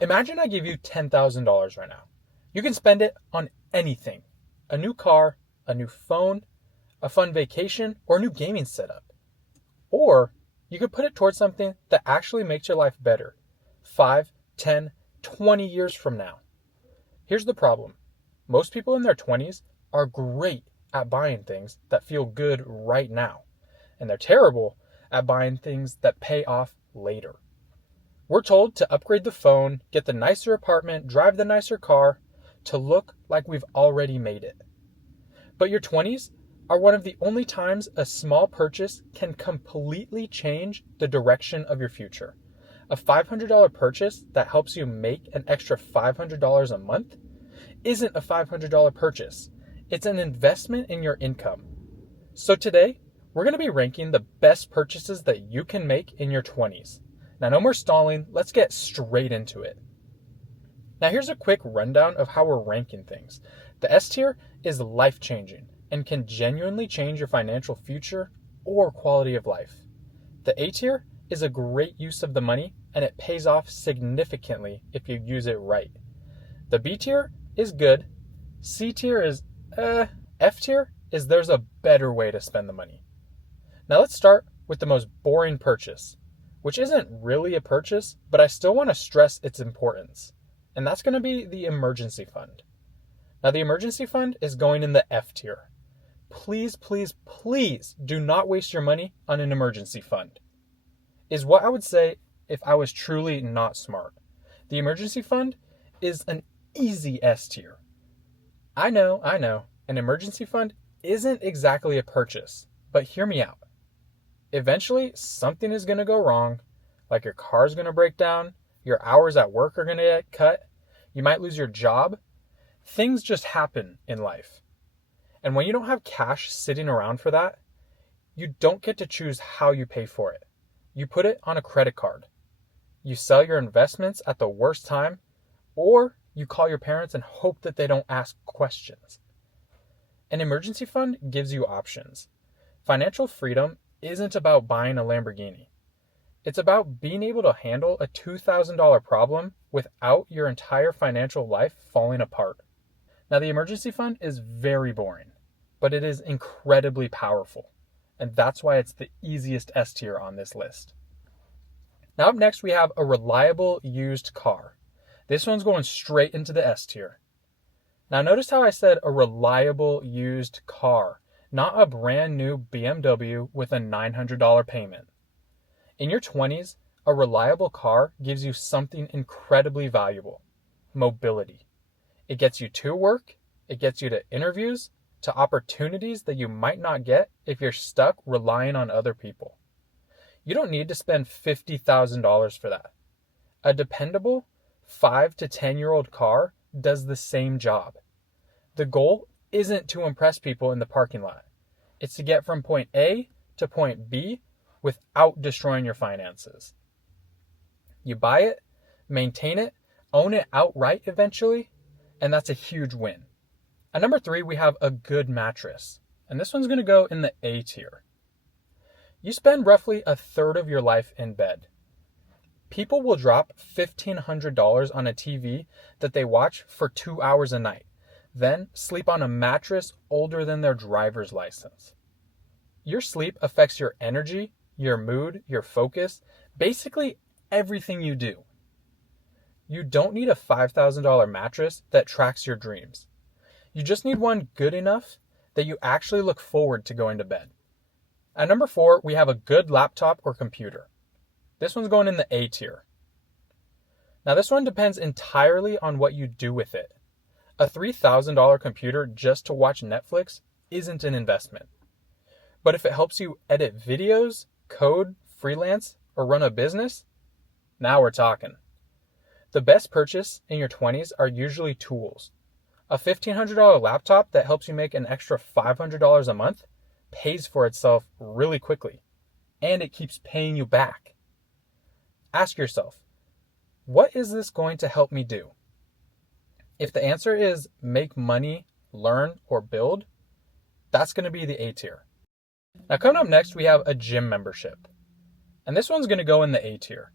Imagine I give you $10,000 right now. You can spend it on anything: a new car, a new phone, a fun vacation, or a new gaming setup. Or you could put it towards something that actually makes your life better 5, 10, 20 years from now. Here's the problem: most people in their 20s are great at buying things that feel good right now, and they're terrible at buying things that pay off later. We're told to upgrade the phone, get the nicer apartment, drive the nicer car, to look like we've already made it. But your 20s are one of the only times a small purchase can completely change the direction of your future. A $500 purchase that helps you make an extra $500 a month isn't a $500 purchase. It's an investment in your income. So today, we're going to be ranking the best purchases that you can make in your 20s. Now, no more stalling. Let's get straight into it. Now, here's a quick rundown of how we're ranking things. The S tier is life-changing and can genuinely change your financial future or quality of life. The A tier is a great use of the money, and it pays off significantly if you use it right. The B tier is good. C tier is F tier is there's a better way to spend the money. Now let's start with the most boring purchase, which isn't really a purchase, but I still want to stress its importance. And that's going to be the emergency fund. Now, the emergency fund is going in the F tier. Please, please, please do not waste your money on an emergency fund, is what I would say if I was truly not smart. The emergency fund is an easy S tier. I know, an emergency fund isn't exactly a purchase, but hear me out. Eventually, something is going to go wrong, like your car's going to break down, your hours at work are going to get cut, you might lose your job. Things just happen in life. And when you don't have cash sitting around for that, you don't get to choose how you pay for it. You put it on a credit card. You sell your investments at the worst time, or you call your parents and hope that they don't ask questions. An emergency fund gives you options. Financial freedom isn't about buying a Lamborghini. It's about being able to handle a $2,000 problem without your entire financial life falling apart. Now, the emergency fund is very boring, but it is incredibly powerful, and that's why it's the easiest S tier on this list. Now, up next, we have a reliable used car. This one's going straight into the S tier. Now, notice how I said a reliable used car, not a brand new BMW with a $900 payment. In your 20s, a reliable car gives you something incredibly valuable: mobility. It gets you to work, it gets you to interviews, to opportunities that you might not get if you're stuck relying on other people. You don't need to spend $50,000 for that. A dependable 5 to 10-year-old car does the same job. The goal isn't to impress people in the parking lot. It's to get from point A to point B without destroying your finances. You buy it, maintain it, own it outright eventually, and that's a huge win. At number 3, we have a good mattress, and this one's going to go in the A tier. You spend roughly a third of your life in bed. People will drop $1,500 on a TV that they watch for 2 hours a night, then sleep on a mattress older than their driver's license. Your sleep affects your energy, your mood, your focus, basically everything you do. You don't need a $5,000 mattress that tracks your dreams. You just need one good enough that you actually look forward to going to bed. At number 4, we have a good laptop or computer. This one's going in the A tier. Now, this one depends entirely on what you do with it. A $3,000 computer just to watch Netflix isn't an investment. But if it helps you edit videos, code, freelance, or run a business, now we're talking. The best purchase in your 20s are usually tools. A $1,500 laptop that helps you make an extra $500 a month pays for itself really quickly, and it keeps paying you back. Ask yourself, what is this going to help me do? If the answer is make money, learn, or build, that's going to be the A tier. Now, coming up next, we have a gym membership. And this one's going to go in the A tier.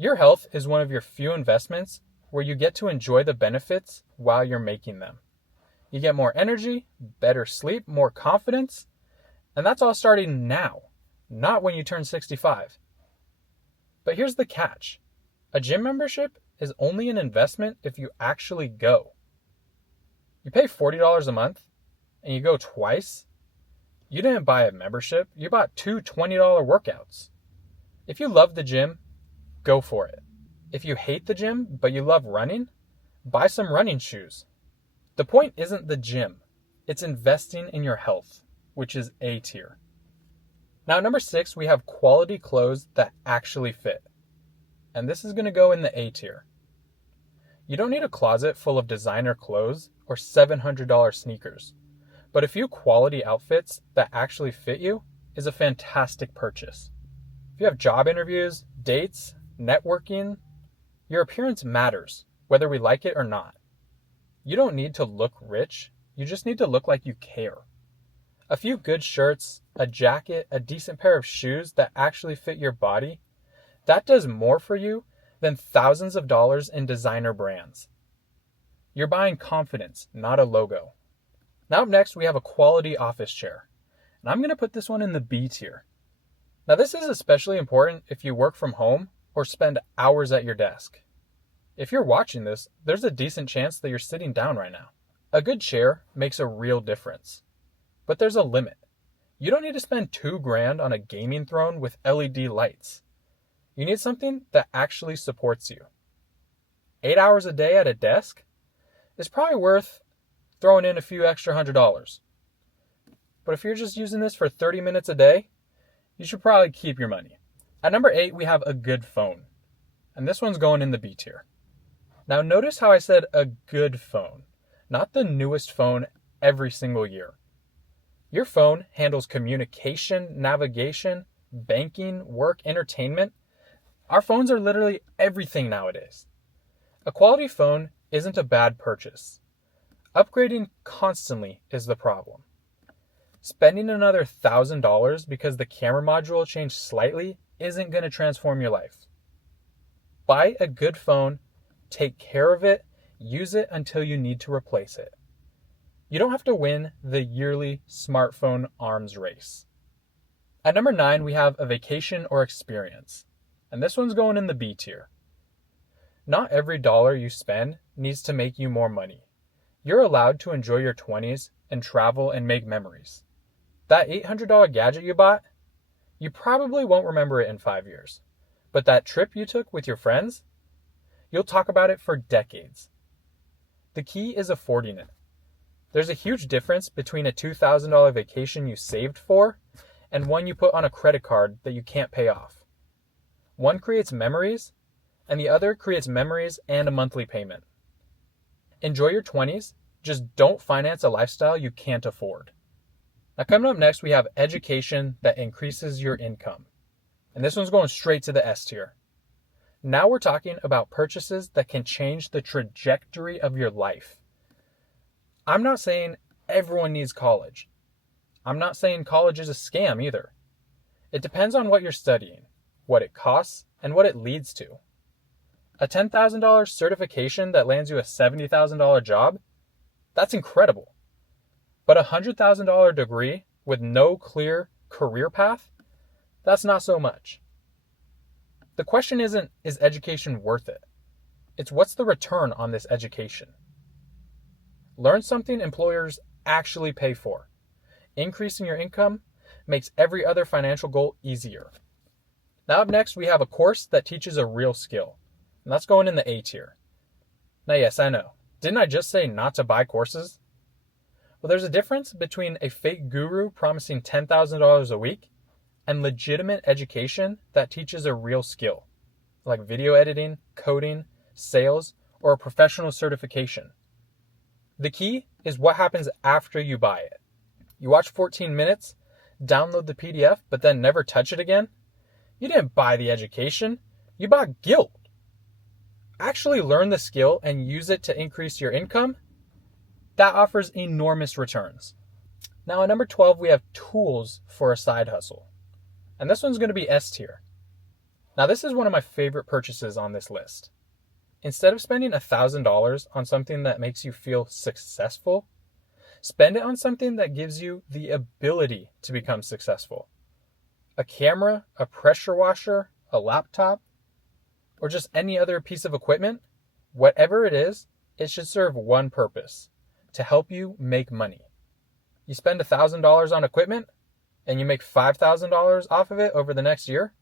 Your health is one of your few investments where you get to enjoy the benefits while you're making them. You get more energy, better sleep, more confidence, and that's all starting now, not when you turn 65. But here's the catch. A gym membership is only an investment if you actually go. You pay $40 a month and you go twice. You didn't buy a membership, you bought two $20 workouts. If you love the gym, go for it. If you hate the gym but you love running, buy some running shoes. The point isn't the gym, it's investing in your health, which is A tier. Now, number 6, we have quality clothes that actually fit. And this is going to go in the A tier. You don't need a closet full of designer clothes or $700 sneakers, but a few quality outfits that actually fit you is a fantastic purchase. If you have job interviews, dates, networking, your appearance matters, whether we like it or not. You don't need to look rich, you just need to look like you care. A few good shirts, a jacket, a decent pair of shoes that actually fit your body, that does more for you than thousands of dollars in designer brands. You're buying confidence, not a logo. Now up next, we have a quality office chair. And I'm going to put this one in the B tier. Now this is especially important if you work from home or spend hours at your desk. If you're watching this, there's a decent chance that you're sitting down right now. A good chair makes a real difference. But there's a limit. You don't need to spend $2,000 on a gaming throne with LED lights. You need something that actually supports you. 8 hours a day at a desk is probably worth throwing in a few extra $100. But if you're just using this for 30 minutes a day, you should probably keep your money. At number 8, we have a good phone. And this one's going in the B tier. Now notice how I said a good phone, not the newest phone every single year. Your phone handles communication, navigation, banking, work, entertainment. Our phones are literally everything nowadays. A quality phone isn't a bad purchase. Upgrading constantly is the problem. Spending another $1,000 because the camera module changed slightly isn't going to transform your life. Buy a good phone, take care of it, use it until you need to replace it. You don't have to win the yearly smartphone arms race. At number 9, we have a vacation or experience. And this one's going in the B tier. Not every dollar you spend needs to make you more money. You're allowed to enjoy your 20s and travel and make memories. That $800 gadget you bought, you probably won't remember it in 5 years. But that trip you took with your friends, you'll talk about it for decades. The key is affording it. There's a huge difference between a $2,000 vacation you saved for and one you put on a credit card that you can't pay off. One creates memories, and the other creates memories and a monthly payment. Enjoy your 20s, just don't finance a lifestyle you can't afford. Now coming up next, we have education that increases your income. And this one's going straight to the S tier. Now we're talking about purchases that can change the trajectory of your life. I'm not saying everyone needs college. I'm not saying college is a scam either. It depends on what you're studying, what it costs, and what it leads to. A $10,000 certification that lands you a $70,000 job, that's incredible. But a $100,000 degree with no clear career path, that's not so much. The question isn't, is education worth it? It's what's the return on this education? Learn something employers actually pay for. Increasing your income makes every other financial goal easier. Now up next, we have a course that teaches a real skill. And that's going in the A tier. Now yes, I know. Didn't I just say not to buy courses? Well, there's a difference between a fake guru promising $10,000 a week and legitimate education that teaches a real skill, like video editing, coding, sales, or a professional certification. The key is what happens after you buy it. You watch 14 minutes, download the PDF, but then never touch it again? You didn't buy the education, you bought guilt. Actually learn the skill and use it to increase your income. That offers enormous returns. Now at number 12, we have tools for a side hustle. And this one's going to be S tier. Now, this is one of my favorite purchases on this list. Instead of spending $1,000 on something that makes you feel successful, spend it on something that gives you the ability to become successful. A camera, a pressure washer, a laptop, or just any other piece of equipment, whatever it is, it should serve one purpose: to help you make money. You spend $1,000 on equipment and you make $5,000 off of it over the next year,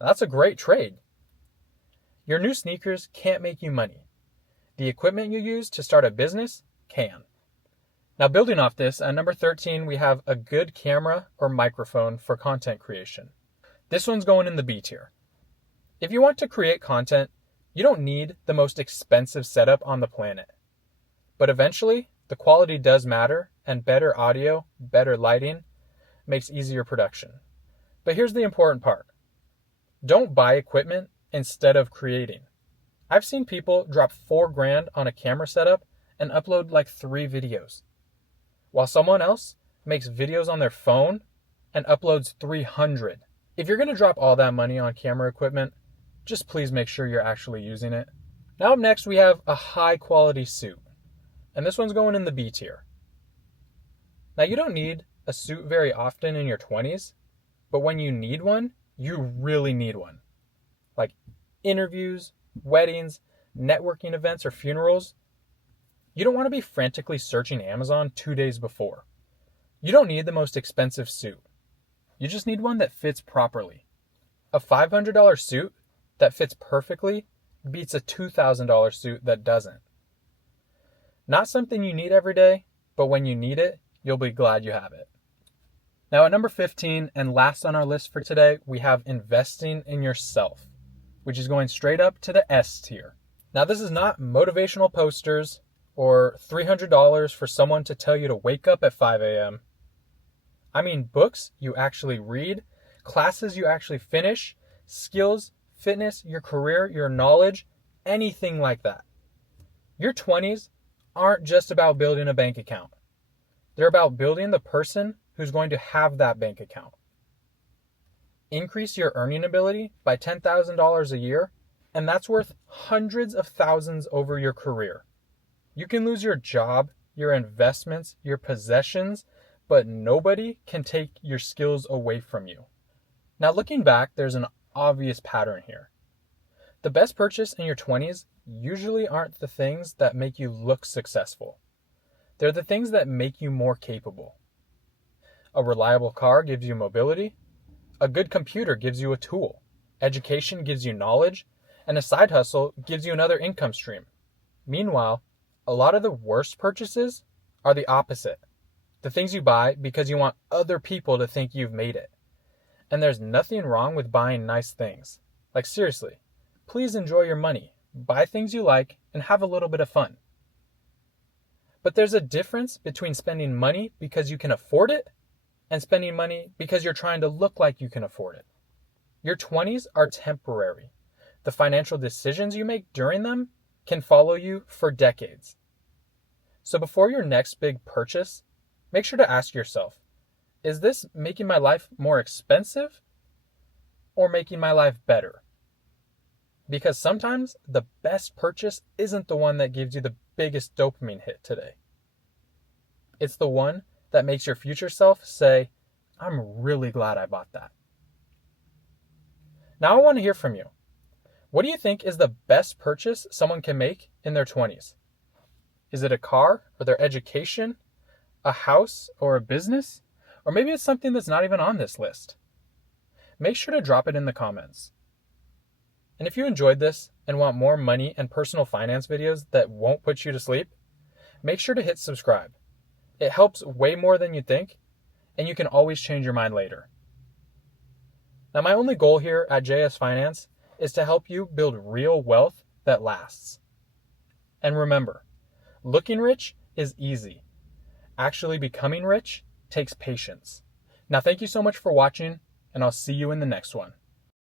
that's a great trade. Your new sneakers can't make you money. The equipment you use to start a business can. Now, building off this, at number 13, we have a good camera or microphone for content creation. This one's going in the B tier. If you want to create content, you don't need the most expensive setup on the planet. But eventually, the quality does matter, and better audio, better lighting makes easier production. But here's the important part. Don't buy equipment instead of creating. I've seen people drop $4,000 on a camera setup and upload like 3 videos, while someone else makes videos on their phone and uploads 300. If you're going to drop all that money on camera equipment, just please make sure you're actually using it. Now up next, we have a high quality suit, and this one's going in the B tier. Now, you don't need a suit very often in your 20s, but when you need one, you really need one. Like interviews, weddings, networking events, or funerals. You don't want to be frantically searching Amazon 2 days before. You don't need the most expensive suit. You just need one that fits properly. A $500 suit that fits perfectly beats a $2,000 suit that doesn't. Not something you need every day, but when you need it, you'll be glad you have it. Now at number 15, and last on our list for today, we have investing in yourself, which is going straight up to the S tier. Now, this is not motivational posters or $300 for someone to tell you to wake up at 5 a.m. I mean books you actually read, classes you actually finish, skills, fitness, your career, your knowledge, anything like that. Your 20s aren't just about building a bank account. They're about building the person who's going to have that bank account. Increase your earning ability by $10,000 a year, and that's worth hundreds of thousands over your career. You can lose your job, your investments, your possessions, but nobody can take your skills away from you. Now, looking back, there's an obvious pattern here. The best purchase in your 20s usually aren't the things that make you look successful. They're the things that make you more capable. A reliable car gives you mobility. A good computer gives you a tool. Education gives you knowledge. And a side hustle gives you another income stream. Meanwhile, a lot of the worst purchases are the opposite. The things you buy because you want other people to think you've made it. And there's nothing wrong with buying nice things. Like seriously, please enjoy your money. Buy things you like and have a little bit of fun. But there's a difference between spending money because you can afford it and spending money because you're trying to look like you can afford it. Your 20s are temporary. The financial decisions you make during them can follow you for decades. So before your next big purchase, make sure to ask yourself, is this making my life more expensive or making my life better? Because sometimes the best purchase isn't the one that gives you the biggest dopamine hit today. It's the one that makes your future self say, I'm really glad I bought that. Now I want to hear from you. What do you think is the best purchase someone can make in their 20s? Is it a car or their education, a house or a business? Or maybe it's something that's not even on this list. Make sure to drop it in the comments. And if you enjoyed this and want more money and personal finance videos that won't put you to sleep, make sure to hit subscribe. It helps way more than you think, and you can always change your mind later. Now, my only goal here at JS Finance is to help you build real wealth that lasts. And remember, looking rich is easy. Actually becoming rich takes patience. Now, thank you so much for watching, and I'll see you in the next one.